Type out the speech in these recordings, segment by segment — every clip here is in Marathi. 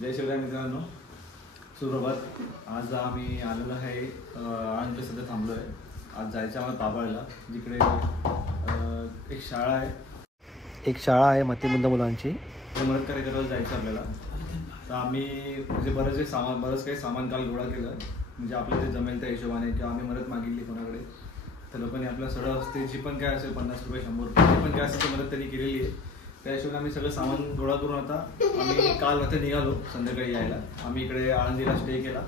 जय शिवराय मित्रांनो, सुप्रभात. आज आम्ही आलेलो आहे आळंदीत सध्या थांबलो आहे. आज जायचं आम्हाला पाबळला, जिकडे एक शाळा आहे मतिमंद मुलांची. मदत करायला जायचं आपल्याला. तर आम्ही म्हणजे बरंच काही सामान काल गोळा केलं, म्हणजे आपल्या ते जमेल त्या हिशोबाने, किंवा आम्ही मदत मागितली कोणाकडे तर लोकांनी आपल्या सगळं असते जी पण काय असेल 50 रुपये 100 रुपये जे पण काय असेल ती मदत त्यांनी केलेली आहे. त्या हिशोबाने आम्ही सगळं सामान गोळा करून आता आम्ही काल रात्री निघालो संध्याकाळी यायला. आम्ही इकडे आळंदीला स्टे केला.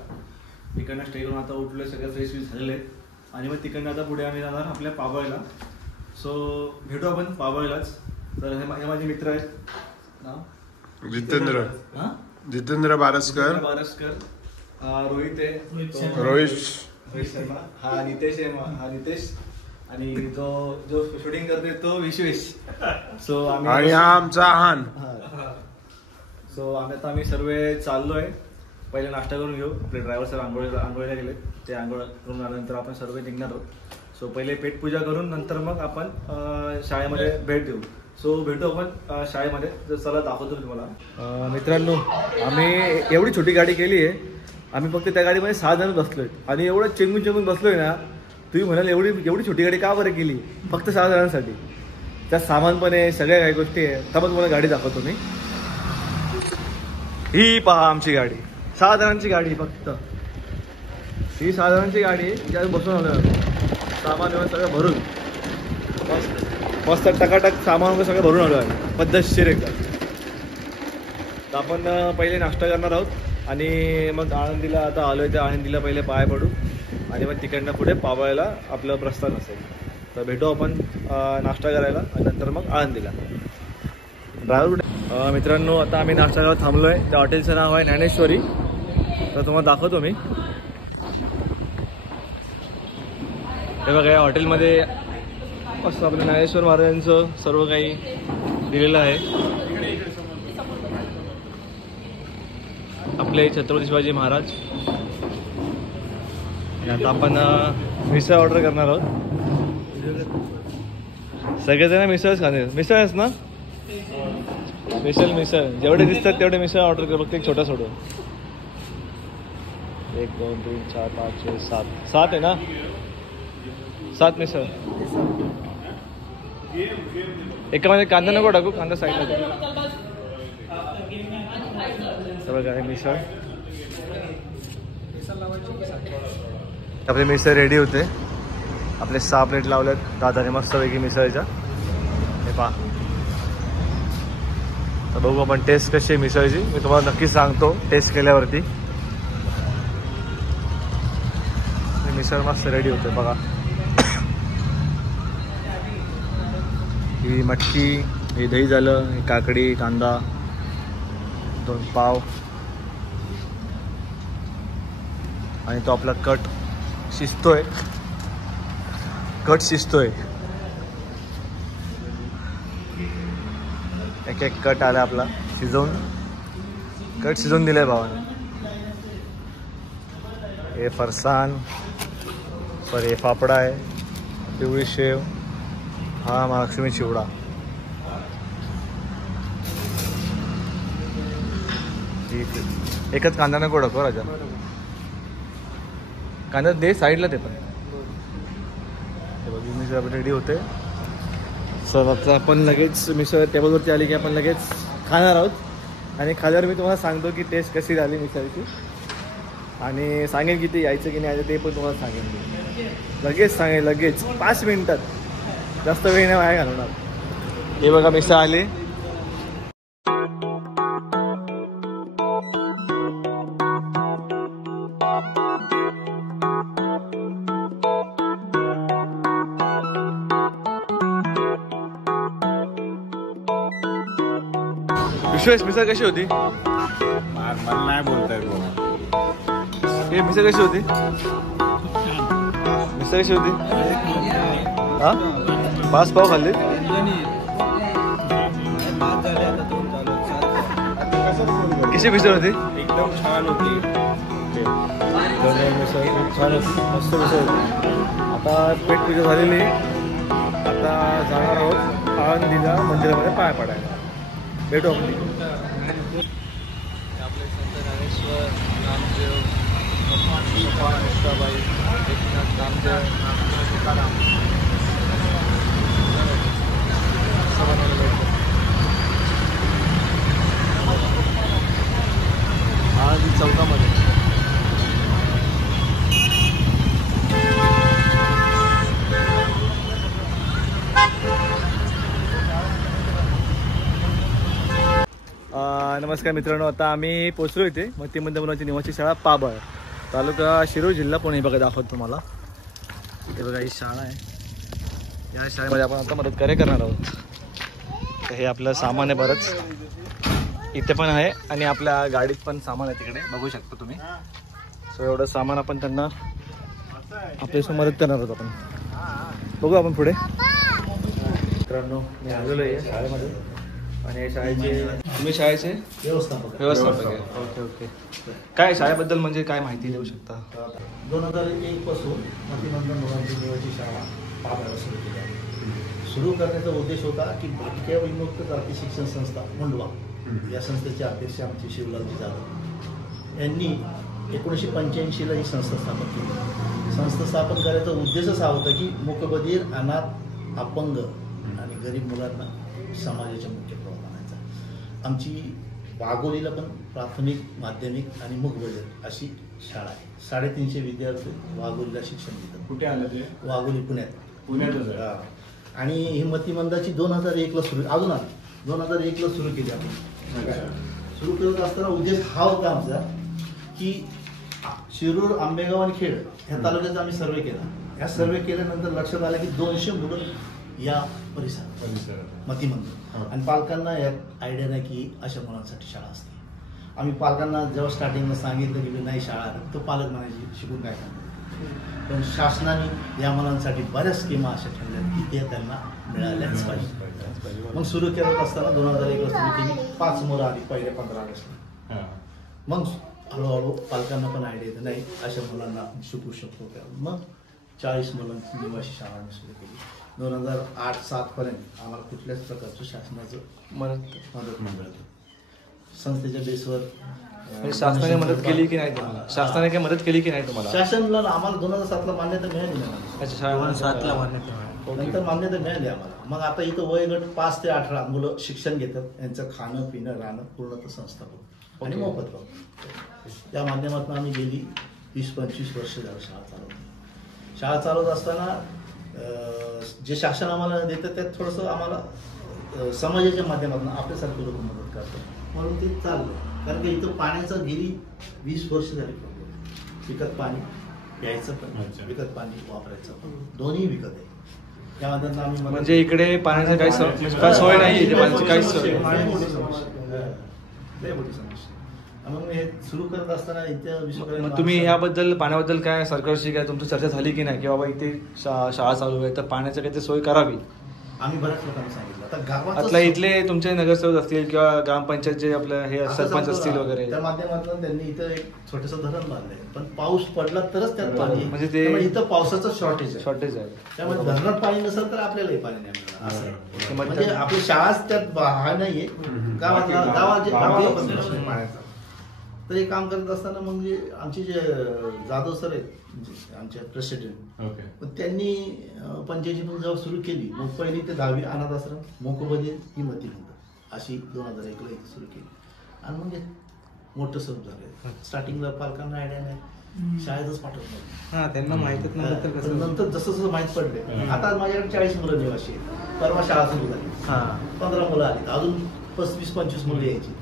तिकडनं स्टे करून आता उठलो, सगळं फ्रेश झालेले आहेत आणि मग तिकडनं आता पुढे आम्ही जाणार आपल्या पाबळला. सो भेटू आपण पाबळलाच. तर हे माझे मित्र आहेत. नाव जितेंद्र बारसकर, रोहित आहे, रोहित शर्मा, हा नितेश आहे, हा नितेश, आणि जो शूटिंग करतोय तो विश्वेश. सो आणि हा आमचा आहान. सो आम्ही सर्व चाललोय. पहिले नाश्ता करून घेऊ. आपले ड्रायव्हर सर आंघोळीला गेले, ते आंघोळ करून आल्यानंतर आपण सर्व निघणार आहोत. सो पहिले पेटपूजा करून नंतर मग आपण शाळेमध्ये भेट देऊ. सो भेटू आपण शाळेमध्ये. तर चला दाखवतो तुम्हाला. मित्रांनो, आम्ही एवढी छोटी गाडी केली आहे. आम्ही फक्त त्या गाडीमध्ये 6 जण बसलोय आणि एवढं चेंगून बसलोय ना. तुम्ही म्हणाल एवढी छोटी गाडी का बरं केली? फक्त 6 जणांसाठी. त्यात सामान पण आहे, सगळ्या काही गोष्टी आहे. तर तुम्हाला गाडी दाखवतो मी. ही पहा आमची गाडी, 6 जणांची गाडी. फक्त ही 6 जणांची गाडी, ज्या बसून आलो सामान वगैरे सगळं भरून मस्त टकाटक सामान वगैरे सगळं भरून आलो आहे पद्धतशीर एकदम. तर आपण पहिले नाश्ता करणार आहोत आणि मग आळंदीला आता आलो आहे. त्या आळंदीला पहिले पाय पडू आणि मग तिकडनं पुढे पाबळला आपलं प्रस्थान असेल. तर भेटू आपण नाश्ता करायला आणि नंतर मग आळंदीला. ड्रायव्हर कुठे? मित्रांनो, आता आम्ही नाश्ता करायला थांबलो आहे. त्या हॉटेलचं नाव आहे ज्ञानेश्वरी. तर तुम्हाला दाखवतो मी. हे बघा, या हॉटेलमध्ये असं आपल्या ज्ञानेश्वर महाराजांचं सर्व काही दिलेलं आहे. आपले छत्रपती शिवाजी महाराज. आता आपण मिसळ ऑर्डर करणार आहोत. सगळेजण मिसळच खाणे. मिसळच ना? मिसळ जेवढे दिसतात तेवढे मिसळ ऑर्डर कर. फक्त एक छोटा सोडून. 1 2 3 4 5 6 7 आहे ना? 7 मिसळ. एकामध्ये कांदा नको टाकू, कांदा साईडला दे. सगळं काय मिसळ. आपले मिसळ रेडी होते. आपले 6 प्लेट लावल्यात दादाने मस्तपैकी मिसळच्या. हे पहा. तर बघू आपण टेस्ट कशी आहे मिसळची. मी तुम्हाला नक्की सांगतो टेस्ट केल्यावरती. मिसळ मस्त रेडी होते बघा. ही मटकी, हे दही झालं, ही काकडी, कांदा, 2 पाव आणि तो आपला कट शिजतोय. एक कट आला आपला शिजवून. कट शिजवून दिलाय भावाने. हे फरसाण, हे फाफडा आहे, पिवळी शेव, हा महालक्ष्मी चिवडा. एकच कांदा नको टाकू राजा. कांदा दे साईडला. ते पण मिसळ रेडी होते. सर आता आपण लगेच मिसळ टेबलवरती आली की आपण लगेच खाणार आहोत. आणि खाल्यावर मी तुम्हाला सांगतो की टेस्ट कशी झाली मिसळची, आणि सांगेन किती यायचं की नाही यायचं ते पण तुम्हाला सांगेन. लगेच सांगेन, लगेच 5 मिनिटात. जास्त वेळ नाही वाया घालवणार. हे बघा मिसळ आली. विश्वेश, मिसळ कशी होती? मला नाही बोलता येत. हे मिसळ कशी होती? हा 5 पाव खाल्ले. कशी मिसळ होती? एकदम छान होती. मिसळ छान होती, मस्त मिसळ होती. आता पेटपूजा झालेली. आता जाणार आहोत आळंदीला मंदिरामध्ये पाय पडायला. भेटू आपण. आपले संत ज्ञानेश्वर नामदेव भगवान मुक्ताबाई एकनाथ नामदेव तुकाराम असं बनवलेलं आहे. आळंदी चौकामध्ये नमस्कार मित्रांनो, आता आम्ही पोचलो इथे मतिमंद मुलांची निवासी शाळा पाबळ, तालुका शिरूर, जिल्हा पुणे. बघा दाखवतो तुम्हाला. हे बघा ही शाळा आहे. या शाळेमध्ये आपण आता मदत कार्य करणार आहोत. तर हे आपलं सामान आहे बरंच इथे पण आहे आणि आपल्या गाडीत पण सामान आहे तिकडे बघू शकता तुम्ही. सो एवढं सामान आपण त्यांना आपल्याशी मदत करणार आहोत. आपण बघू आपण पुढे. मित्रांनो मी आलेलो आहे शाळेमध्ये आणि शाळेचे तुम्ही शाळेचे व्यवस्थापक आहे. Okay okay. काय शाळेबद्दल म्हणजे काय माहिती देऊ शकता? 2001 पासून मतिमंद मुलांची निवासी शाळा पाबळ सुरू केली आहे. सुरू करण्याचा उद्देश होता की भटक्या विमुक्त जाती शिक्षण संस्था मुंडवा या संस्थेचे अध्यक्ष आमचे शिवलालजी जाधव यांनी 1985ला ही संस्था स्थापन केली. संस्था स्थापन करायचा उद्देश असा होता की मूकबधीर, अनाथ, अपंग आणि गरीब मुलांना समाजाच्या मुख्य प्रवाह बनायचा. आमची वाघोलीला पण प्राथमिक, माध्यमिक आणि मूकबधीर अशी शाळा आहे. 350 विद्यार्थी वाघोलीला शिक्षण देतात. कुठे आलं ते? वाघोली पुण्यातच पुण्यात. आणि ही मतिमंदाची 2001ला सुरू, अजून आली 2001ला सुरू केली आपण. सुरू करत असताना उद्देश हा होता आमचा की शिरूर, आंबेगाव आणि खेड ह्या तालुक्याचा आम्ही सर्वे केला. या सर्वे केल्यानंतर लक्षात आलं की 200 मुलं या परिसरात मतिमंद आणि पालकांना यात आयडिया नाही की अशा मुलांसाठी शाळा असते. आम्ही पालकांना जेव्हा स्टार्टिंगला सांगितलं की नाही शाळा, तो पालक म्हणायचे शिकून काय करणार. पण शासनाने या मुलांसाठी बऱ्याच स्कीमा अशा ठेवल्या की त्या त्यांना मिळाल्याच पाहिजे. मग सुरू करत असताना 2001ला सुरू केली. 5 मुलं आली पहिल्या 15 ऑगस्टला. मग हळूहळू पालकांना पण आयडिया येते नाही अशा मुलांना शिकू शकतो का. मग 40 मुलांची निवासी शाळा आम्ही सुरू केली. 2008-07 पर्यंत आम्हाला कुठल्याच प्रकारचं शासनाचं मदत मिळत. संस्थेच्या बेसवर शासनाने मदत केली की नाही तुम्हाला? शासनाने काय मदत केली की नाही तुम्हाला? शासनाला आम्हाला 2007ला मान्यता मिळाली नाही. अच्छा, शाळेला 7ला मान्यता मिळाली. नंतर मान्यता मिळाली आम्हाला. मग आता इथं वयोगट 5 ते 18 मुलं शिक्षण घेतात. यांचं खाणं पिणं राहणं पूर्ण संस्था होतं आणि मोफत होतं. त्या माध्यमातून आम्ही गेली 20-25 वर्ष झालं शाळा चालवतो. शाळा चालवत असताना जे शासन आम्हाला देतं त्यात थोडंसं आम्हाला समाजाच्या माध्यमातून आपल्यासारखे लोक मदत करतात म्हणून ते चाललं. कारण की इथं पाण्याचं गेली 20 वर्ष झाली प्रॉब्लेम. विकत पाणी प्यायचं पण, विकत पाणी वापरायचं पण, दोन्ही विकत आहे. त्या माध्यमातून आम्ही म्हणजे इकडे पाण्याचं काही सोय नाही, पाण्याची काही सोय मोठी समस्या. मग हे सुरू करत असताना इथे तुम्ही याबद्दल पाण्याबद्दल काय सरकारशी काय तुमची चर्चा झाली की नाही की बाबा इथे शाळा चालू आहे तर पाण्याची काही सोय करावी? आम्ही बऱ्याच लोकांना सांगितलं. आता गावात आता इथले तुमचे नगरसेवक असतील किंवा ग्रामपंचायत जे आपलं हे सरपंच असतील वगैरे, त्या माध्यमातून त्यांनी इथं एक छोटंसं धरण बांधलंय. पण पाऊस पडला तरच त्यात पाणी, म्हणजे ते इथं पावसाचं शॉर्टेज आहे. त्यामुळे धरणात पाणी नसेल तर आपल्यालाही पाणी नाही मिळणार. असं म्हणजे आपली शाळाच त्यात हा नाहीये. गावाला पण पाण्याचा. तर हे काम करत असताना मग आमचे जे जाधव सर आहेत आमचे प्रेसिडेंट, त्यांनी पंचायतीतून जेव्हा सुरू केली मग पहिली ते 10वी अनाथ आश्रम मोकोबधीर ही मतिमंद अशी 2001ला इथे सुरू केली. आणि म्हणजे मोठं स्वरूप झालं. स्टार्टिंगला पालकांना आयडिया नाही, शाळेतच पाठवत नाही, त्यांना माहितच नव्हतं. नंतर जसं जसं माहीत पडले. आता माझ्याकडे 40 मुलं निवासी आहेत. परवा शाळा सुरू झाली, 15 मुलं आली, अजून 25-25 मुलं यायची.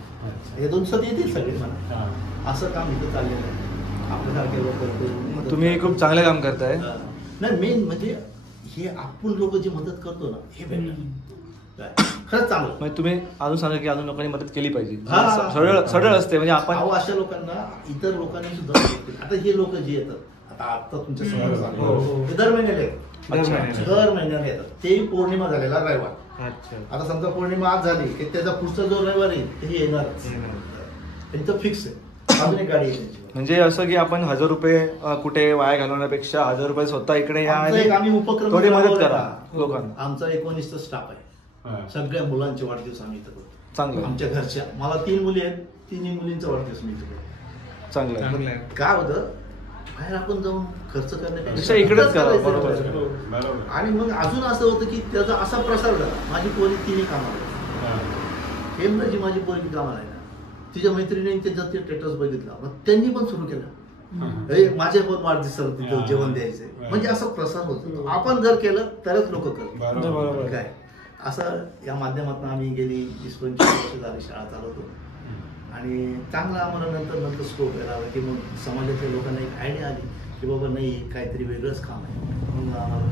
हे 2 दिवसात येतील सगळे मला. असं काम इथं चाललेलं आहे. आपल्यासारखे लोक तुम्ही खूप चांगलं काम करताय. नाही, मेन म्हणजे हे आपण लोक जी मदत करतो ना हे बेटर खरंच चांगलं. म्हणजे तुम्ही अजून सांगा की अजून लोकांनी मदत केली पाहिजे. सरळ असते म्हणजे आपण अशा लोकांना इतर लोकांनी सुद्धा. आता हे लोक जे येतात आता तुमच्या समोर झाले दर महिन्याला येतात. दर महिन्याला येतात. तेही पौर्णिमा झालेला रविवार. आता समजा पौर्णिमा आज झाली की त्याचा पुढचा जो रविवार येईल ते येणारच. इथं फिक्स आहे. अजून एक गाडी येते. म्हणजे असं की आपण 1000 रुपये कुठे वाया घालवण्यापेक्षा 1000 रुपये स्वतः इकडे या आणि आम्ही उपक्रम थोडी मदत करा लोकांना. आमचा 19 स्टाफ आहे. सगळ्या मुलांचे वाढदिवस आम्ही इथं करतो. चांगलं आहे. आमच्या घरच्या. मला 3 मुली आहेत, 3 मुलींचा वाढदिवस मी केला. चांगलं आहे. काय होतं, बाहेर आपण जाऊन खर्च पेक्षा करण्यापेक्षा इकडेच करा, करायचं. बरोबर आहे. बरोबर. आणि मग अजून असं होतं की त्याचा असा प्रसार झाला. माझी पोरी 3 कामाला, हेमराजी माझी पोरगी कामाला आहे ना, तिच्या मैत्रिणीने त्याचा ते स्टेटस बघितला, मग त्यांनी पण सुरू केलं. माझ्या पण वाढदिवसाला तिथं जेवण द्यायचंय. म्हणजे असा प्रसार होतो. आपण जर केलं तरच लोक करतात. बरोबर. काय असं या माध्यमातून आम्ही गेली 20-25 वर्ष झाली शाळा चालवतो. आणि चांगला आम्हाला नंतर स्कोप मिळाला की मग समाजातल्या लोकांना एक आयडिया आली की बाबा नाही, काहीतरी वेगळंच काम आहे. मग आम्हाला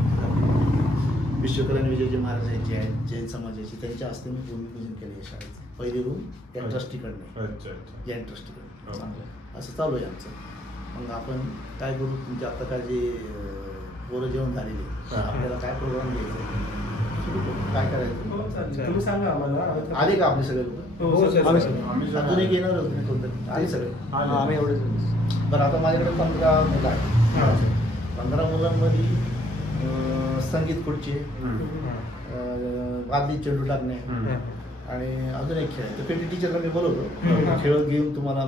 विश्वकल्याण विजयजी महाराज जे आहेत जैन समाजाचे, त्यांच्या हस्ते मी भूमिपूजन केले शाळेचं. पहिली रूम या ट्रस्टीकडनं, या ट्रस्टीकडनं असं चालू आहे आमचं. मग आपण काय करू, तुमच्या आता काय जे पोरं जेवण झालेले, आपल्याला काय प्रोग्राम घ्यायचा, काय करायचं तुम्ही सांगा आम्हाला. आले का आपले सगळे लोक? अजून एक येणार होते कोणतरी, आले सगळे? आम्ही एवढेच. बरं, आता माझ्याकडे 15 मुलं आहेत. 15 मुलांमध्ये संगीत खुर्ची, वादली चेंडू टाकणे आणि अजून एक खेळ आहे. तर पेटी टीचरला मी बोलवतो, खेळ घेऊन तुम्हाला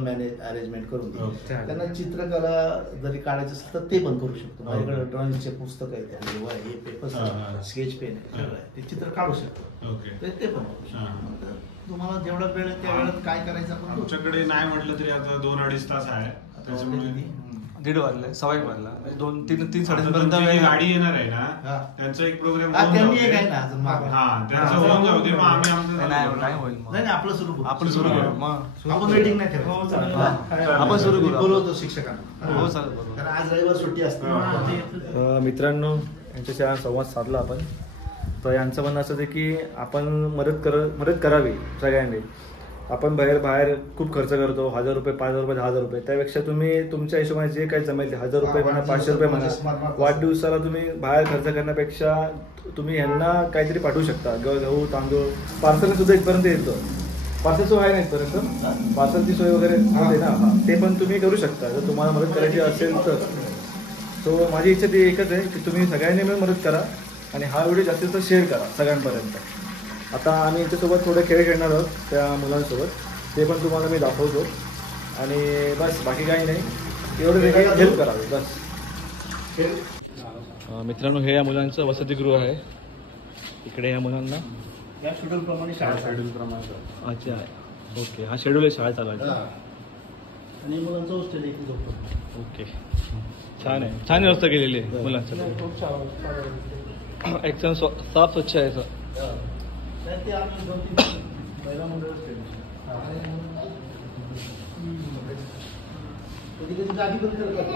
अरेंजमेंट करून देऊ. त्यांना चित्रकला जरी काढायचं असेल तर ते पण करू शकतो. माझ्याकडे ड्रॉइंगचे पुस्तक आहेत, त्यामध्ये हे पेपर, स्केच पेन आहे, ते चित्र काढू शकतो. ते पण तुम्हाला जेवढा वेळ त्या वेळात काय करायचं आपण आमच्याकडे नाही म्हटलं तरी आता 2-2.5 तास आहे. त्याच्यामुळे 1:30 वाजले, 1:15 वाजला, 2-3 साडेतीन आता पर्यंत तुमची जी वेळ. गाडी येणार आहे हा. ना, त्यांचा एक प्रोग्राम त्यांनी एक आहे ना अजून मागं. त्यांचं होऊन जाऊ दे, मग आम्ही आमचं नाही होईल मग. नाही आपलं सुरू करू. आपण सुरू करू मग. आपण वेटिंग नाही ठेवायचं. हो, चालेल. हा? आपण सुरू करू. मी बोलवतो शिक्षकांना. हो चालेल, बरोबर. कारण आज रविवार सुट्टी असते. मित्रांनो, यांच्याशी संवाद साधला आपण. तर यांचं म्हणणं असं आहे की आपण मदत करावी सगळ्यांनी. आपण बाहेर खूप खर्च करतो, 1000 रुपये, 5000 रुपये, 10,000 रुपये. त्यापेक्षा तुम्ही तुमच्या हिशोबाने जे काही जमेल ते 1000 रुपये म्हणा, 500 रुपये म्हणा, वाढदिवसाला तुम्ही बाहेर खर्च करण्यापेक्षा तुम्ही यांना काहीतरी पाठवू शकता. गहू, तांदूळ, पार्सल सुद्धा इथपर्यंत येतं. पार्सल सोय आहे ना इथपर्यंत, पार्सलची सोय वगैरे होते ना, ते पण तुम्ही करू शकता जर तुम्हाला मदत करायची असेल तर. सो माझी इच्छा ती एकच आहे की तुम्ही सगळ्यांनी मिळून मदत करा आणि हा व्हिडिओ जास्तीत जास्त शेअर करा सगळ्यांपर्यंत. आता आम्ही यांच्यासोबत थोडे खेळ खेळणार आहोत त्या मुलांसोबत, ते पण तुम्हाला मी दाखवतो. आणि बस बाकी काही नाही, एवढं काही हेल्प करावी बस. मित्रांनो, हे या मुलांचं वसतिगृह आहे. इकडे या मुलांना या शेड्यूल प्रमाणे शाळा अच्छा, ओके, हा शेड्यूल आहे शाळा चालवायचा. आणि मुलांचं हॉस्टेल एक झोपडं. ओके, छान आहे, छान व्यवस्था केलेली आहे मुलांसाठी. खूप छान. एकदम साफ स्वच्छ आहे सर. ते आम्ही 2-3 महिला मंडळच केलं. कधी गाडी पण करतात.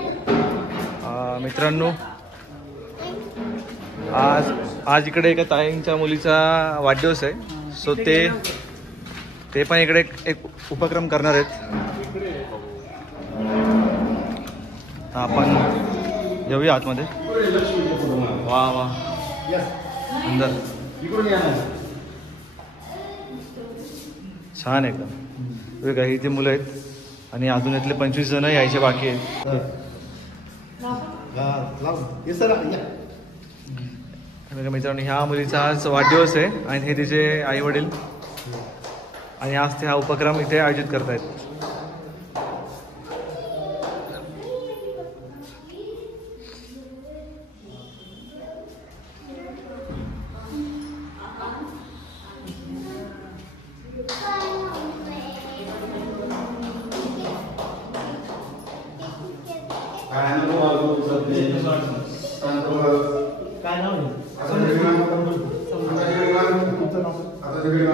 मित्रांनो, आज इकडे एका ताईंच्या मुलीचा वाढदिवस आहे. सो ते पण इकडे एक उपक्रम करणार आहेत. आपण येऊया आतमध्ये. वा वा, सुंदर, छान एकदम. बघा, ही ती मुलं आहेत आणि अजून यातले 25 जण यायचे बाकी आहेत. मित्रांनो, ह्या मुलीचा आज वाढदिवस आहे आणि हे तिचे आई वडील, आणि आज ते हा उपक्रम इथे आयोजित करतायत. काय नाव आहे? तुमचं नाव?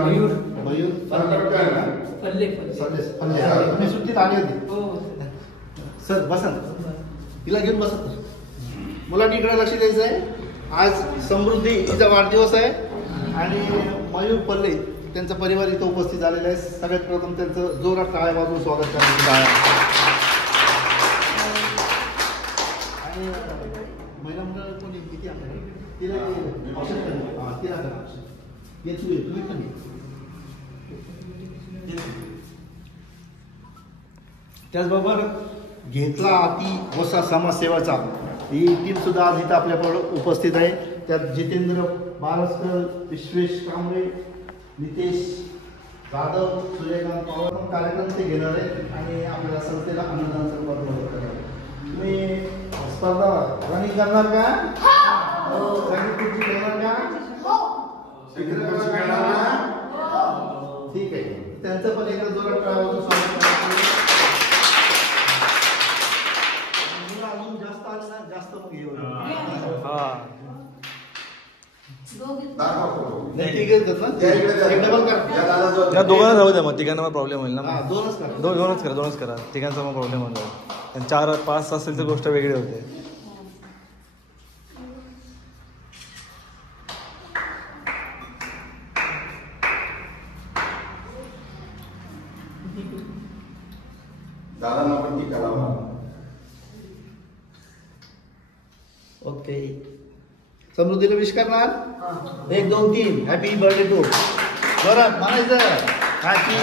मयूर. मयूर पल्ले. तुम्ही सुट्टीत आली होती. सर बसा ना, तिला घेऊन बसा. मुलांनी इकडे लक्ष द्यायचं आहे. आज समृद्धी हिचा वाढदिवस आहे आणि मयूर पल्ले त्यांचा परिवार इथं उपस्थित झालेला आहे. सगळ्यात प्रथम त्यांचं जोरात टाळ्या वाजवून स्वागत करण्यात. आणि महिला मंडळ कोणी किती आहे तिला तिला करा. तुम्ही पण त्याचबरोबर घेतला अति वसा समाजसेवाचा ही टीम सुद्धा आज इथं आपल्याकडे उपस्थित आहे. त्यात जितेंद्र बारसकर, विश्वेश कांबळे, नितेश जाधव सूर्यकांत पवार पण कार्यक्रम ते घेणार आहे आणि आपल्या संस्थेला अन्नदान सर्वात मदत करणार आहे. तुम्ही स्पर्धा रनिंग करणार का? संगीत खुर्ची खेळणार का? चित्रकला खेळणार का? ठीक आहे. त्यांचं पण एकदा जोरात टाळ्या स्वागत अजून जास्त आलं ना जास्त मग हे होईल. त्या दोघांना जाऊ द्या मग तिघांना प्रॉब्लेम होईल ना. दोनच करा तिघांचा मग प्रॉब्लेम होणार. 4-5 असेल तर गोष्ट वेगळी होते. दादांना पण ती करा. ओके. समृद्धीला विश करणार 1 2 3 हॅपी बर्थडे टू बरं म्हणायचं हॅपी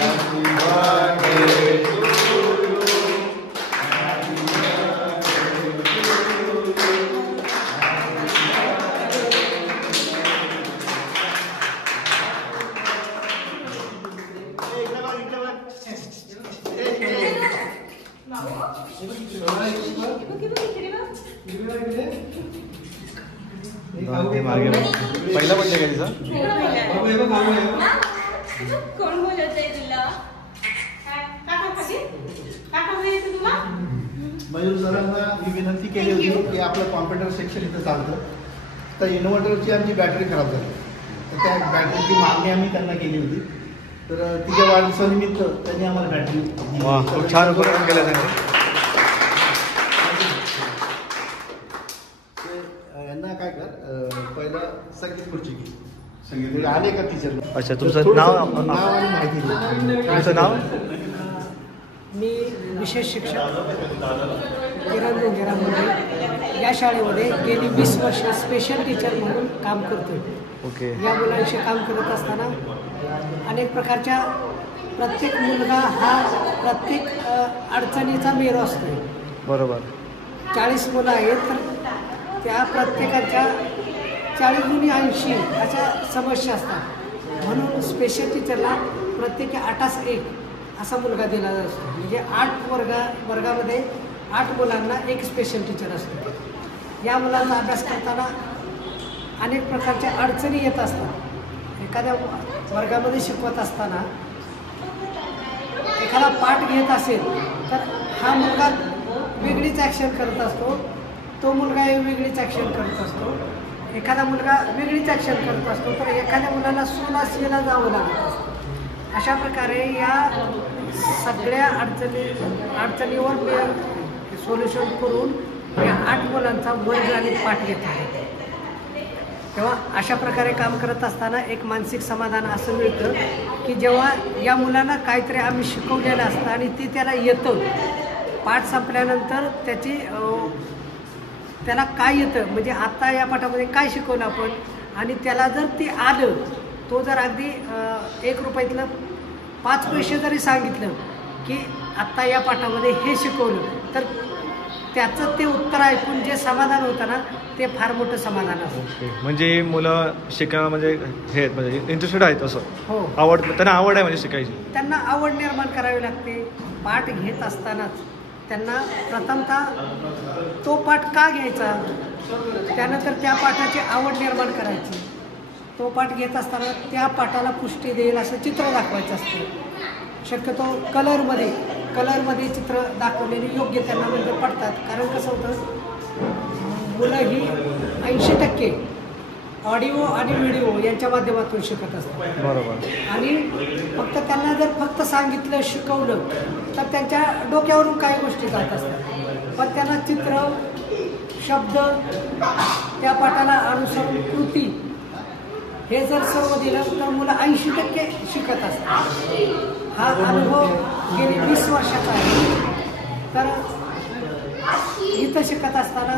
बर्थडे टू मागे पहिला बड्डे का तिचा? कोण बोलत आहे तुला? मयूर सरांना मी विनंती केली होती की आपलं कॉम्प्युटर सेक्शन इथं चालतं तर इन्व्हर्टरची आमची बॅटरी खराब झाली तर त्या बॅटरीची मागणी आम्ही त्यांना केली होती तर तिच्या वाढदिवसानिमित्त त्यांनी आम्हाला बॅटरी छान उपक्रम केला त्यांनी. यांना काय कर पहिलं संगीत खुर्ची घे. संगीत आले का टीचर? अच्छा तुमचं नाव आणि माहिती दे. तुमचं नाव? मी विशेष शिक्षक किरण डोंगेरामध्ये या शाळेमध्ये गेली 20 वर्ष स्पेशल टीचर म्हणून काम करतोय. ओके. या मुलांशी काम करत असताना अनेक प्रकारच्या प्रत्येक मुलगा हा प्रत्येक अडचणीचा मेरू असतो. बरोबर. 40 मुलं आहेत तर त्या प्रत्येकाच्या 40-80 अशा समस्या असतात. म्हणून स्पेशल टीचरला प्रत्येकी 8-1 असा मुलगा दिला असतो. म्हणजे 8 वर्गामध्ये 8 मुलांना एक स्पेशल टीचर असतो. या मुलांचा अभ्यास करताना अनेक प्रकारच्या अडचणी येत असतात. एखाद्या वर्गामध्ये शिकवत असताना एखादा पाठ घेत असेल तर हा मुलगा वेगळीच ॲक्शन करत असतो, तो मुलगा वेगळीच ॲक्शन करत असतो, एखादा मुलगा वेगळीच ॲक्शन करत असतो, तर एखाद्या मुलाला सुनासीला जावं लागत असतं. अशा प्रकारे या सगळ्या अडचणीवर सोल्युशन करून या 8 मुलांचा वर्ग आणि पाठ घेत आहे. तेव्हा अशा प्रकारे काम करत असताना एक मानसिक समाधान असं मिळतं की जेव्हा या मुलांना काहीतरी आम्ही शिकवलेलं असतं आणि ते त्याला येतं, पाठ संपल्यानंतर त्याला काय येतं म्हणजे आत्ता या पाठामध्ये काय शिकवलं आपण आणि त्याला जर ते आलं, तो जर अगदी 1 रुपयातलं 5 पैसे जरी सांगितलं की आत्ता या पाठामध्ये हे शिकवलं तर त्याचं ते उत्तर ऐकून जे समाधान होतं ना ते फार मोठं समाधान असतं. म्हणजे मुलं शिकणं म्हणजे हे म्हणजे इंटरेस्टेड आहेत असं. हो. त्यांना आवड आहे म्हणजे शिकायची. त्यांना आवड निर्माण करावी लागते. पाठ घेत असतानाच त्यांना प्रथमतः तो पाठ का घ्यायचा, त्यानंतर त्या पाठाची आवड निर्माण करायची. तो पाठ घेत असताना त्या पाठाला पुष्टी देईल असं चित्र दाखवायचं असतं. शक्यतो कलरमध्ये चित्र दाखवलेली योग्य त्यांना म्हणजे पडतात. कारण कसं होतं, मुलं ही 80% ऑडिओ आणि व्हिडिओ यांच्या माध्यमातून शिकत असतात. बरोबर. आणि त्यांना जर सांगितलं, शिकवलं तर त्यांच्या डोक्यावरून काही गोष्टी जात असतात. पण त्यांना चित्र, शब्द, त्या पाठाला अनुसरून कृती हे जर सर्व दिलं तर मुलं 80% शिकत असतात. हा अनुभव गेली 20 वर्षाचा आहे. तर इथं शिकत असताना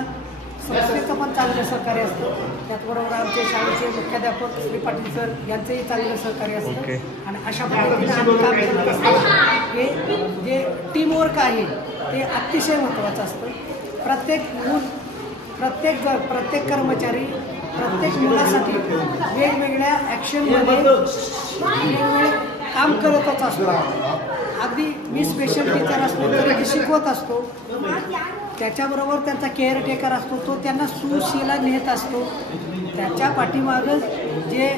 संस्थेचं पण चांगलं सहकार्य असतं. त्याचबरोबर आमच्या शाळेचे मुख्याध्यापक श्री पाटील सर यांचंही चांगलं सहकार्य असतं. आणि अशा पद्धतीने आम्ही काम करत असताना हे जे टीमवर्क आहे ते अतिशय महत्त्वाचं असतं. प्रत्येक कर्मचारी प्रत्येक मुलासाठी वेगवेगळ्या ॲक्शनमध्ये वेगवेगळे काम काम करतच असतो. अगदी मी स्पेशल टीचर असलो तरी शिकवत असतो. त्याच्याबरोबर त्यांचा केअरटेकर असतो, तो त्यांना सुशीला नेत असतो. त्याच्या पाठीमागं जे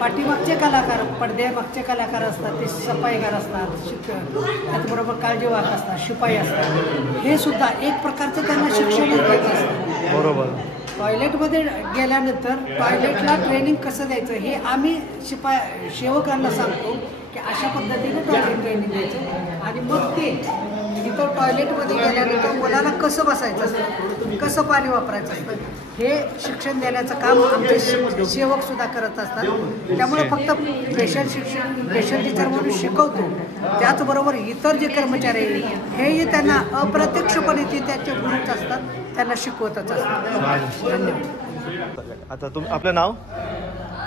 पाठीमागचे कलाकार, पडद्यामागचे कलाकार असतात, ते सफाईगार असतात, त्याचबरोबर काळजीवाहक असतात, शिपाई असतात. हे सुद्धा एक प्रकारचं त्यांना शिक्षणच देत असतं. बरोबर. टॉयलेटमध्ये गेल्यानंतर टॉयलेटला ट्रेनिंग कसं द्यायचं हे आम्ही सेवकांना सांगतो की अशा पद्धतीने टॉयलेट ट्रेनिंग द्यायचं. आणि मग ते तिथं टॉयलेटमध्ये गेल्यानंतर मुलाला कसं बसायचं असतं, कसं पाणी वापरायचं असतं, हे शिक्षण देण्याचं काम आमचे सेवकसुद्धा करत असतात. त्यामुळे फक्त स्पेशल टीचर म्हणून शिकवतो, त्याचबरोबर इतर जे कर्मचारी आहेत हेही त्यांना अप्रत्यक्षपणे ते त्याचे गुरुच असतात, त्यांना शिकवतच असतात. धन्यवाद. आता आपलं नाव?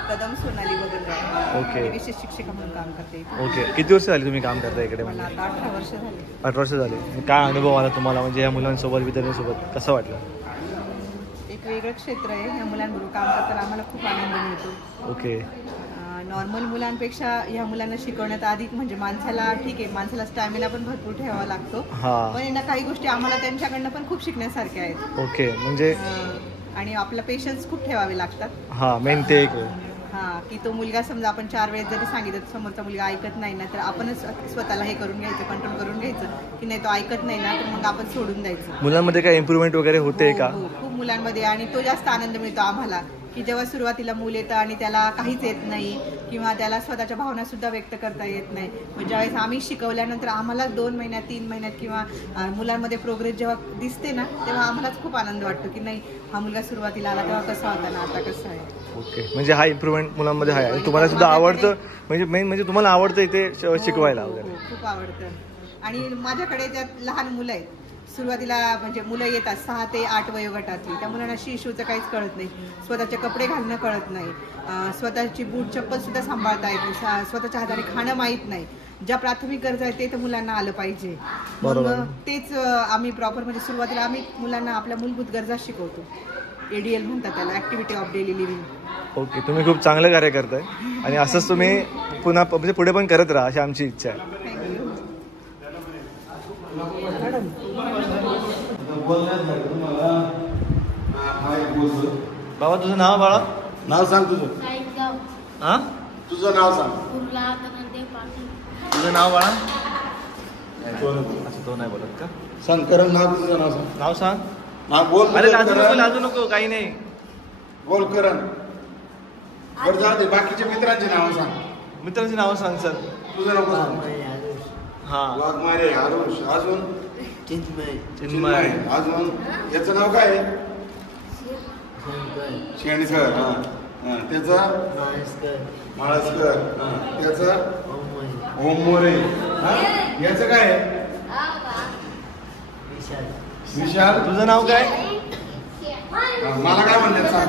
कदम सोनाली बगलगाव. ओके. मी विशेष शिक्षिका म्हणून काम करते. ओके. किती वर्ष झाली तुम्ही काम करता इकडे? मला आता 18 वर्ष झाली. 18 वर्ष झाली. काय अनुभव आला तुम्हाला, म्हणजे या मुलांसोबत, विद्यार्थ्यांसोबत कसं वाटलं? एक वेगळं क्षेत्र आहे. ह्या मुलांबरोबर काम करताना आम्हाला खूप आनंद मिळतो. ओके. नॉर्मल मुलांपेक्षा ह्या मुलांना शिकवण्यात अधिक, म्हणजे माणसाला ठीक आहे, माणसाला स्टॅमिना पण भरपूर ठेवावा लागतो, पण ना काही गोष्टी आम्हाला त्यांच्याकडनं पण खूप शिकण्यासारख्या आहेत. ओके. म्हणजे आणि आपला पेशन्स खूप ठेवावे लागतात. हां, मेन ते एक. हां, की तो मुलगा समजा आपण 4 वेळेस जरी सांगितलं समोरचा मुलगा ऐकत नाही ना, तर आपणच स्वतःला हे करून घ्यायचं, कंट्रोल करून घ्यायचं की नाही तो ऐकत नाही ना, तर मग आपण सोडून द्यायचं. मुलांमध्ये काय इम्प्रूव्हमेंट वगैरे होते का? हो, खूप मुलांमध्ये. आणि तो जास्त आनंद मिळतो आम्हाला की जेव्हा सुरुवातीला मूल येतं आणि त्याला काहीच येत नाही किंवा त्याला स्वतःच्या भावना सुद्धा व्यक्त करता येत नाही, मग ज्यावेळेस आम्ही शिकवल्यानंतर आम्हाला 2 महिन्यात 3 महिन्यात किंवा मुलांमध्ये प्रोग्रेस जेव्हा दिसते ना, तेव्हा आम्हालाच खूप आनंद वाटतो की नाही हा मुलगा सुरुवातीला आला तेव्हा कसा होता ना, आता कसं आहे. ओके. म्हणजे हा इम्प्रूव्हमेंट मुलांमध्ये आहे आणि तुम्हाला सुद्धा आवडतं, म्हणजे मेन म्हणजे तुम्हाला आवडतं इथे शिकवायला वगैरे? हो, खूप आवडतं. आणि माझ्याकडे ज्यात लहान मुलं आहेत, सुरुवातीला म्हणजे मुलं येतात 6 ते 8 वयोगटातली, त्या मुलांना शिशूचं काहीच कळत नाही, स्वतःचे कपडे घालणं कळत नाही, स्वतःची बूट चप्पल सुद्धा सांभाळता येत नाही, स्वतःच्या हाताने खाणं माहीत नाही. ज्या प्राथमिक गरजा आहेत ते तर मुलांना आलं पाहिजे. मग तेच आम्ही प्रॉपर म्हणजे सुरुवातीला आम्ही मुलांना आपल्या मूलभूत गरजा शिकवतो. ADL म्हणतात त्याला, activity of daily living. Okay. तुम्ही खूप चांगलं कार्य करताय आणि असंच तुम्ही पुन्हा म्हणजे पुढे पण करत राहा अशी आमची इच्छा आहे. बाबा तुझं नाव? बाळा नाव सांग तुझं. हां, तुझं नाव सांग. तुझं नाव बाळा? असं तो नाही बोलत का? सांग करण नाव, तुझं नाव सांग. नाव सांग. नाव बोल. अरे लाजू नको काही नाही. बोल करण. बरं जाऊ दे, बाकीच्या मित्रांची नावं सांग. मित्रांची नावं सांग सर. तुझं नाव सांग. हां. वाघमारे आरुष. अजून चिन्मय. अजून याचं नाव काय आहे? शेणकर. हां. त्याचा माळसकर. हां. त्याचा ओम मोरे. हां. याचं काय आहे? विशाल. तुझं नाव काय? मला काय म्हणतात सांग.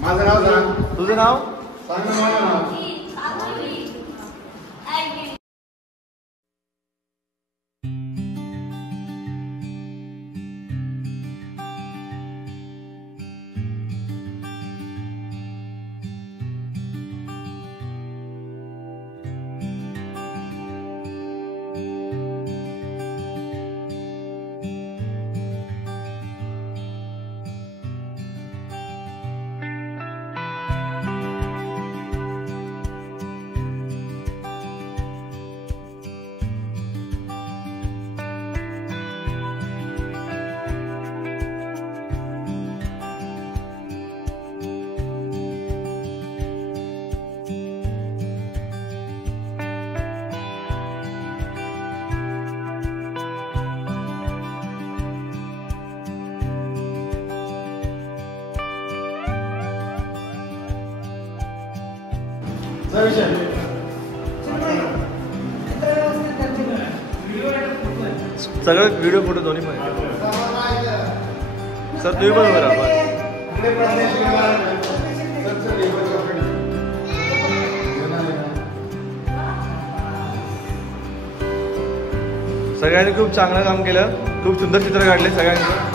माझं नाव सांग. तुझं नाव सांग ना माझं नाव. सगळं व्हिडिओ फोटो दोन्ही पण सर तुम्ही पण बरोबर. सगळ्यांनी खूप चांगलं काम केलं, खूप सुंदर चित्र काढले सगळ्यांचं.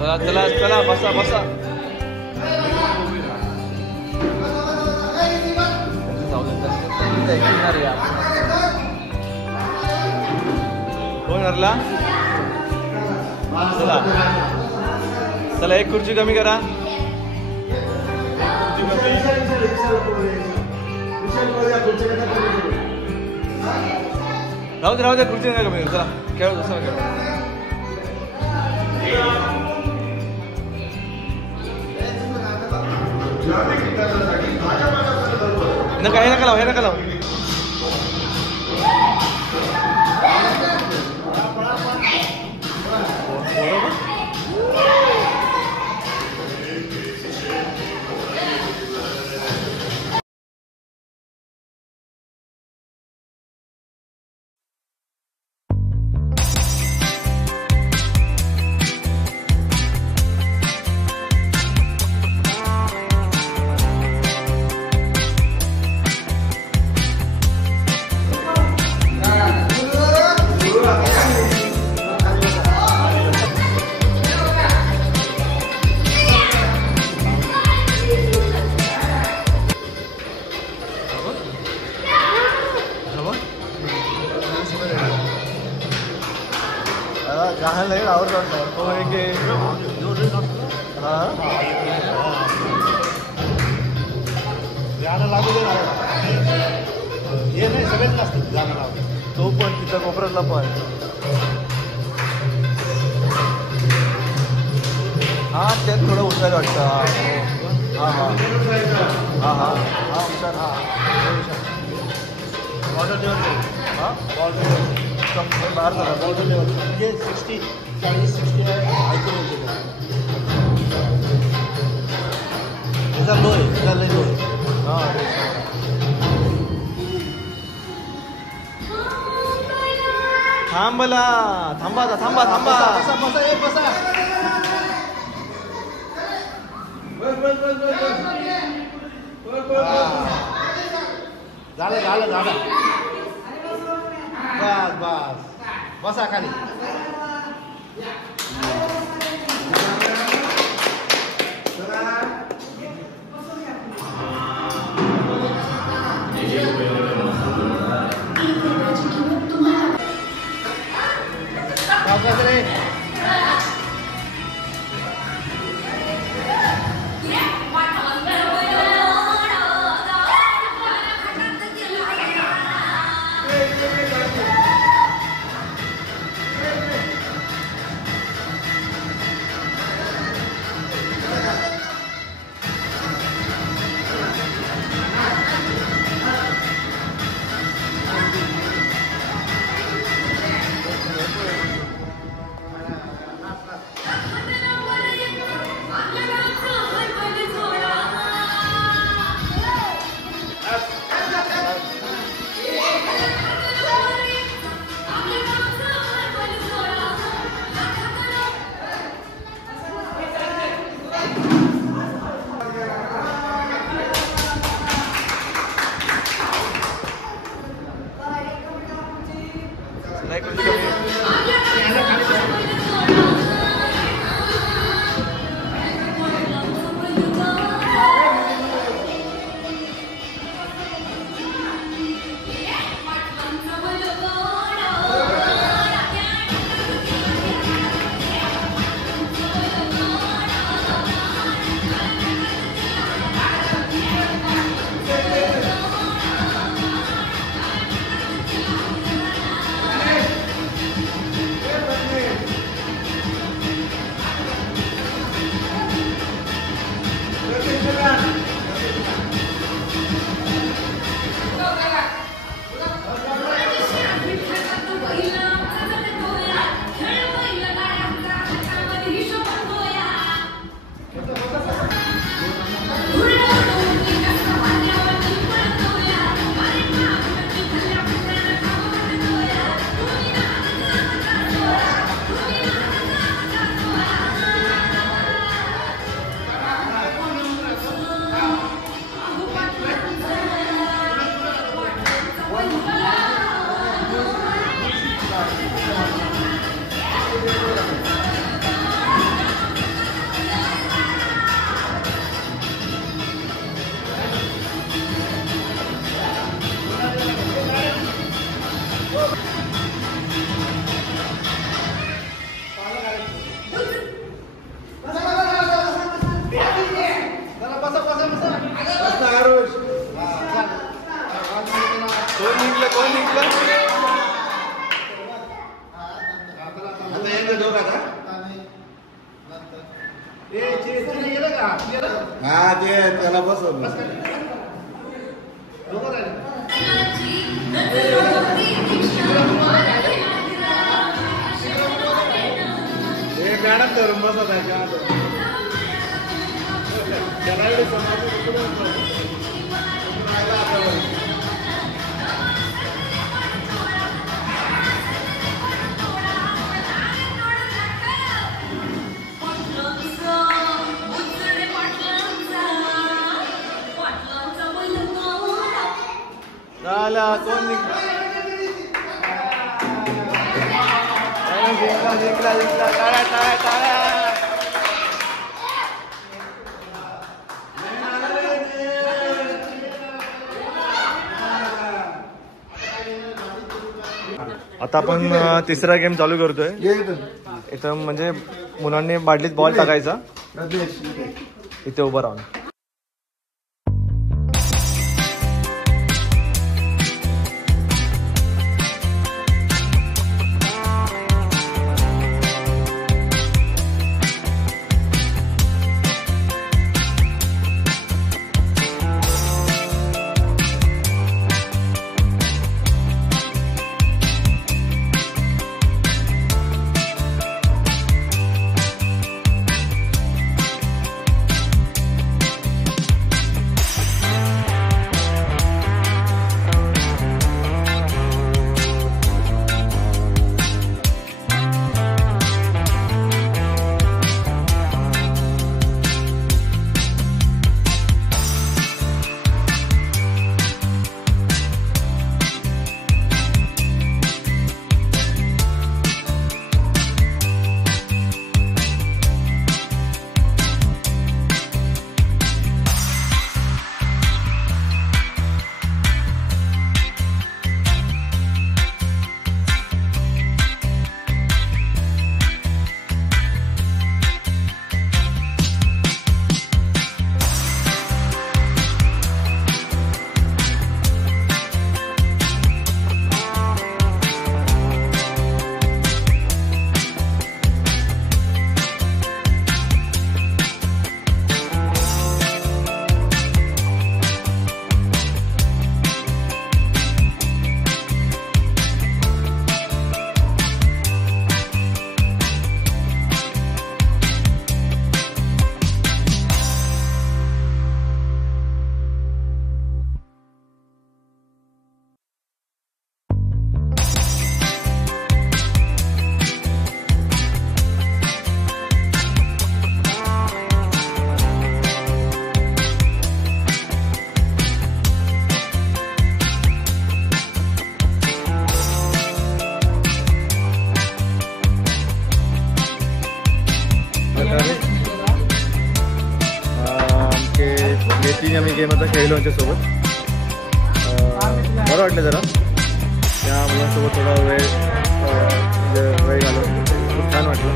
चला चला चला बसा बसा. कोण हरला? चला चला एक खुर्ची कमी करा. राहू दे खुर्ची नाही कमी. चला खेळू दुसरा खेळ. नका हे नका लाव, हे नका लाव. जहाँ लगे और तो लागू दे हे नाही सगळ्यात जास्त जाणं लागू. तो पण तिथं कोपऱ्यातला पण. हा त्यात थोडं उचलायला वाटतं. हां हां हां हां हां हुशार. हां ऑर्डर लेवल. हां ऑर्डर लेवल बाहेर झाला. ऑर्डर लेवल म्हणजे 40-60 ऐकून होते. त्याचा लो आहे, त्याचा लई लो आहे. हां थांबला. थांबा थांबा थांबा. बसा बसा एक बसा. झालं झालं झालं. बस बस बसा खाली. हा ते त्याला बसवलं मॅडम धरून बसत आहे कोण जिंकला टाळ्या टाळ्या टाळ्या. आता आपण तिसरा गेम चालू करतोय. इथं म्हणजे मुलांनी बाटलीत बॉल टाकायचा इथे उभं राहून. तीन आम्ही गेम आता खेळलो यांच्यासोबत. बरं वाटलं जरा त्या मुलांसोबत थोडा वेळ घालवून खूप छान वाटलं.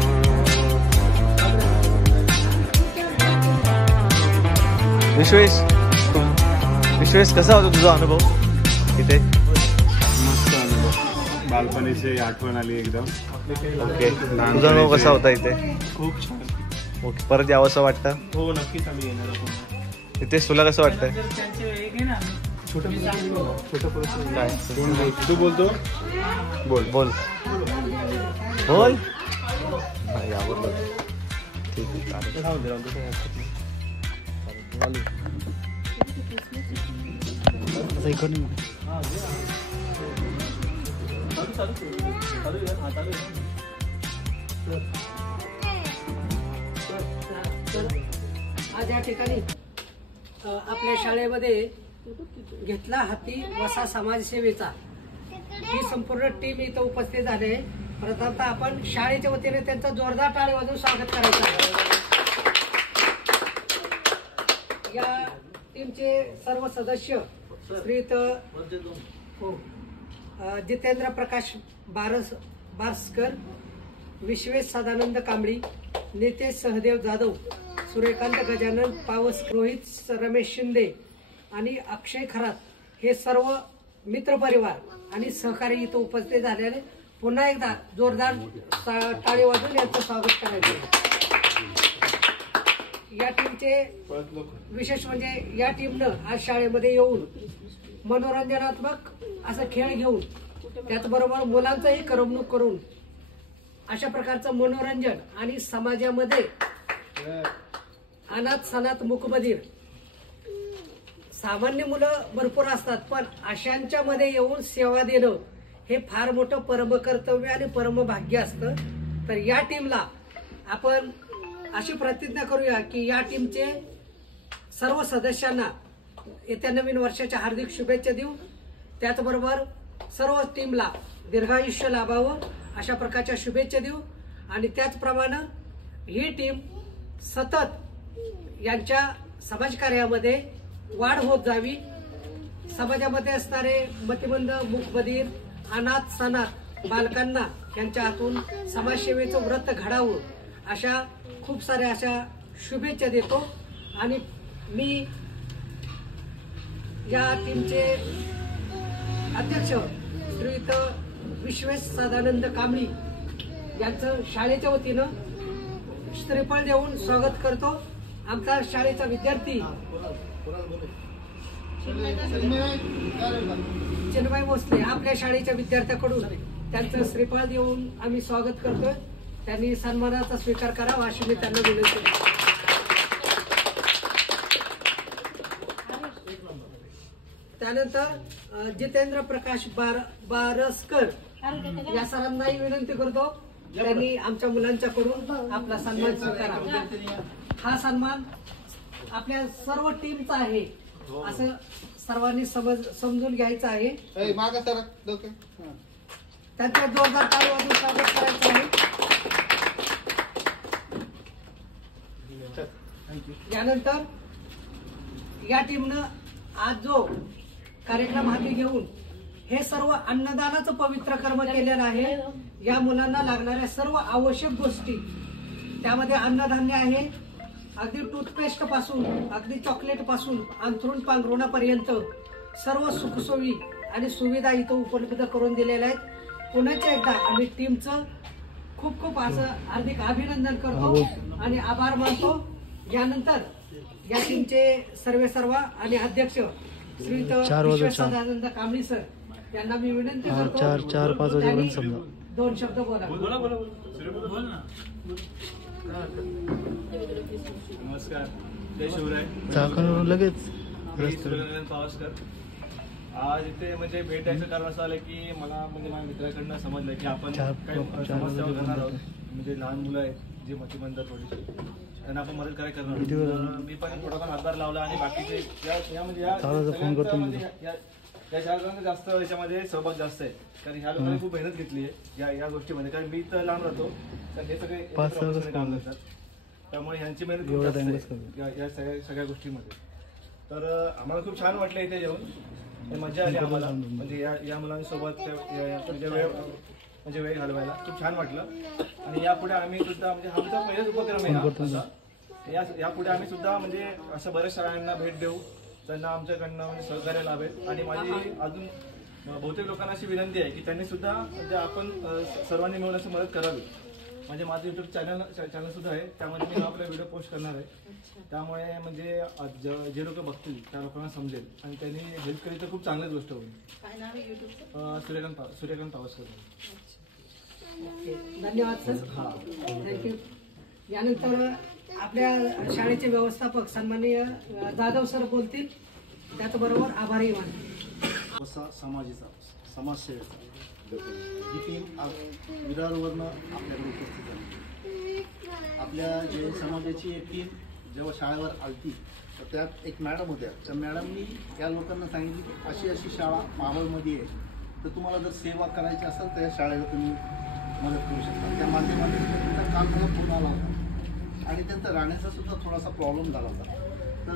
विश्वेश कसा होता तुझा अनुभव इथे? मस्त अनुभव, बालपणीची आठवण आली एकदम. ओके, तुझा अनुभव कसा होता इथे? खूप छान. ओके, परत यावं असं वाटतं? हो नक्कीच आम्ही येणार आहोत. तिथेच तुला कसं वाटतंय? तू बोलतो? बोल बोल बोल. यावर ठीक आहे. आज या ठिकाणी आपल्या शाळेमध्ये घेतला हाती वसा समाजसेवेचा ही संपूर्ण टीम इथं उपस्थित झाली आहे. प्रथमतः आपण शाळेच्या वतीने त्यांचं जोरदार टाळी वाजवून स्वागत करायचं आहे. या टीमचे सर्व सदस्य श्रीत जितेंद्र प्रकाश बारसकर, विश्वेश सदानंद कांबळी, नितेश सहदेव जाधव, सूर्यकांत गजानन पावस, रोहित रमेश शिंदे आणि अक्षय खरात हे सर्व मित्रपरिवार आणि सहकारी इथं उपस्थित झालेले पुन्हा एकदा जोरदार टाळी वाजवून यांचं स्वागत करायचं. या टीमचे विशेष म्हणजे या टीमनं आज शाळेमध्ये येऊन मनोरंजनात्मक असं खेळ घेऊन त्याचबरोबर मुलांचंही करमणूक करून अशा प्रकारचं मनोरंजन आणि समाजामध्ये अनाथ सनाथ मूकबधीर सामान्य मुलं भरपूर असतात, पण अशांच्या मध्ये येऊन सेवा देणं हे फार मोठं परमकर्तव्य आणि परमभाग्य असतं. तर या टीमला आपण अशी प्रतिज्ञा करूया की या टीमचे सर्व सदस्यांना येत्या नवीन वर्षाच्या हार्दिक शुभेच्छा देऊ. त्याचबरोबर सर्व टीमला दीर्घायुष्य लाभावं अशा प्रकारच्या शुभेच्छा देऊ. आणि त्याचप्रमाणे ही टीम सतत यांच्या समाजकार्यामध्ये वाढ होत जावी. समाजामध्ये असणारे मतिमंद मूकबधीर अनाथ सनाथ बालकांना यांच्या हातून समाजसेवेचं व्रत घडावं अशा खूप साऱ्या अशा शुभेच्छा देतो. आणि मी या टीमचे अध्यक्ष श्रीयुत विश्वेश सदानंद कांबळी यांचं शाळेच्या वतीनं श्रीफळ देऊन स्वागत करतो. आमचा शाळेचा विद्यार्थी चिन्मय भोसले आपल्या शाळेच्या विद्यार्थ्याकडून त्यांचं श्रीफळ देऊन आम्ही स्वागत करतोय. त्यांनी सन्मानाचा स्वीकार करावा अशी मी त्यांना विनंती करतो. त्यानंतर जितेंद्र प्रकाश बारसकर या सरांनाही विनंती करतो त्यांनी आमच्या मुलांच्याकडून आपला सन्मान स्वीकारावा. हा सन्मान आपल्या सर्व टीमचा आहे असं सर्वांनी समजून घ्यायचं आहे. त्यांचं जोरदार टाळी वाजवून स्वागत करायचं आहे. यानंतर या टीमनं आज जो कार्यक्रम हाती घेऊन हे सर्व अन्नदानाचं पवित्र कर्म केलेलं आहे. या मुलांना लागणाऱ्या सर्व आवश्यक गोष्टी त्यामध्ये अन्नधान्य आहे. अगदी टूथपेस्ट पासून अगदी चॉकलेट पासून अंथरूण पांघरुणापर्यंत सर्व सुखसोयी आणि सुविधा इथं उपलब्ध करून दिलेल्या आहेत. पुन्हा एकदा आम्ही टीमचं खूप खूप असं हार्दिक अभिनंदन करतो आणि आभार मानतो. यानंतर या टीमचे सर्वेसर्वा आणि अध्यक्ष श्रीयुत विश्वेश सदानंद कांबळी सर यांना मी विनंती करतो त्यांनी 2 शब्द बोला. नमस्कार, जय शिवराय. लगेच पावसकर. आज इथे म्हणजे भेट द्यायचं कारण असं आलं की मला म्हणजे माझ्या मित्राकडनं समजलं की आपण काही समस्या करणार आहोत. म्हणजे लहान मुलं आहेत जे मतिमंद थोडीशी त्यांना आपण मदत करायला करणार. मी पण थोडाफार हातभार लावला आणि बाकीचे या शाळांचा जास्त याच्यामध्ये सहभाग जास्त आहे कारण ह्या लोकांनी खूप मेहनत घेतली आहे या गोष्टीमध्ये. कारण मी तर लांब राहतो तर हे सगळे काम करतात त्यामुळे ह्यांची मेहनत खूप जास्त आहे या सगळ्या गोष्टीमध्ये. तर आम्हाला खूप छान वाटलं इथे येऊन. मजा आली आम्हाला म्हणजे या मुलांसोबत वेळ घालवायला खूप छान वाटलं. आणि यापुढे आम्ही सुद्धा म्हणजे आमचा पहिलाच उपक्रम आहे यापुढे आम्ही सुद्धा म्हणजे अशा बऱ्याच शाळांना भेट देऊ त्यांना आमच्याकडनं म्हणजे सहकार्य लाभेल. आणि माझी अजून बहुतेक लोकांना अशी विनंती आहे की त्यांनी सुद्धा म्हणजे आपण सर्वांनी मिळून अशी मदत करावी. म्हणजे माझं युट्यूब चॅनल सुद्धा आहे त्यामध्ये मी आपला व्हिडिओ पोस्ट करणार आहे. त्यामुळे म्हणजे जे लोक बघतील त्या लोकांना समजेल आणि त्यांनी हेल्प केली तर खूप चांगलीच गोष्ट होईल. सूर्यकांत पावसकर. धन्यवाद सर. थँक्यू. यानंतर आपल्या शाळेचे व्यवस्थापक सन्माननीय जाधव सर बोलतील. त्याचबरोबर आभारही मानतो. समाजसेवेचा ही टीम आज विरारवरनं आपल्याकडे उपस्थित आहे. आपल्या जैन समाजाची एक टीम जेव्हा शाळेवर आलती तर त्यात एक मॅडम होत्या. त्या मॅडमनी या लोकांना सांगितली की अशी अशी शाळा मावळमध्ये आहे तर तुम्हाला जर सेवा करायची असेल तर या शाळेला तुम्ही मदत करू शकता. त्या माध्यमातून त्यांचा काल मला फोन आला होता आणि त्यांचा राहण्याचा सुद्धा थोडासा प्रॉब्लेम झाला होता. तर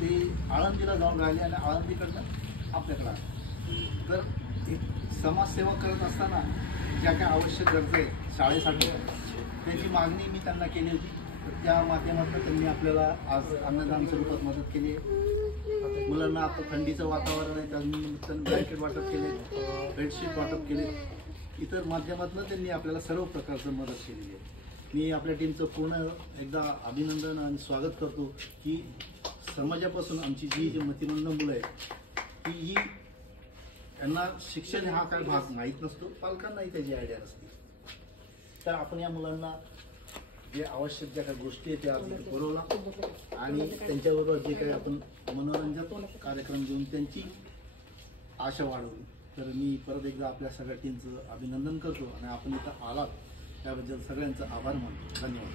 ते आळंदीला जाऊन राहिले आणि आळंदीकडनं आपल्याकडं आले. तर एक समाजसेवा करत असताना ज्या काय आवश्यक गरजा आहेत शाळेसाठी त्याची मागणी मी त्यांना केली होती. तर त्या माध्यमातून त्यांनी आपल्याला आज अन्नदान स्वरूपात मदत केली आहे. मुलांना आता थंडीचं वातावरण आहे त्यांनी ब्लँकेट वाटप केले, बेडशीट वाटप केले. इतर माध्यमातून त्यांनी आपल्याला सर्व प्रकारचं मदत केलेली आहे. मी आपल्या टीमचं पूर्ण एकदा अभिनंदन आणि स्वागत करतो की समाजापासून आमची जी मतिमंद मुलं आहेत ही यांना शिक्षण हा काय भाग माहीत नसतो, पालकांनाही त्याची आयडिया नसते. तर आपण या मुलांना जे आवश्यक ज्या काही गोष्टी आहेत त्या पुरवला आणि त्यांच्याबरोबर जे काही आपण मनोरंजन कार्यक्रम देऊन त्यांची आशा वाढवली. तर मी परत एकदा आपल्या सगळ्या टीमचं अभिनंदन करतो आणि आपण इथं आलात त्याबद्दल सगळ्यांचा आभार मानतो. धन्यवाद.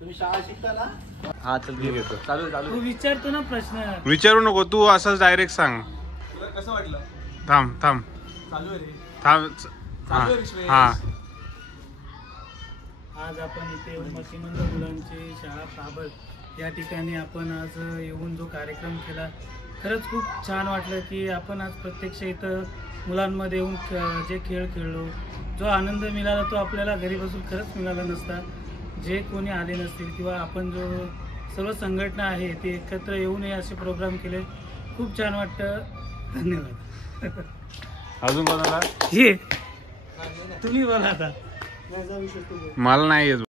तुम्ही शाळा शिकता ना? हा चल मी घेतो. चालू चालू विचारतो ना प्रश्न. विचारू नको तू, असंच डायरेक्ट सांग. तुला कसं वाटलं? थांब थांब चालू आहे रे. थांब. चालू आहे विश्वेश. हा आज आपण इथे मतिमंद मुलांची शाळा प्राबर या ठिकाणी आपण आज येऊन जो कार्यक्रम केला, खरंच खूप छान वाटलं की आपण आज प्रत्यक्ष इथं मुलांमध्ये येऊन जे खेळ खेळलो, जो आनंद मिळाला तो आपल्याला घरी बसून खरंच मिळाला नसता. जे कोणी आले नसतील किंवा आपण जो सर्व संघटना आहे ते एकत्र येऊन हे असे प्रोग्राम केले, खूप छान वाटतं. धन्यवाद. अजून कोणाला? हे तुम्ही बोला आता. मला नाही येत.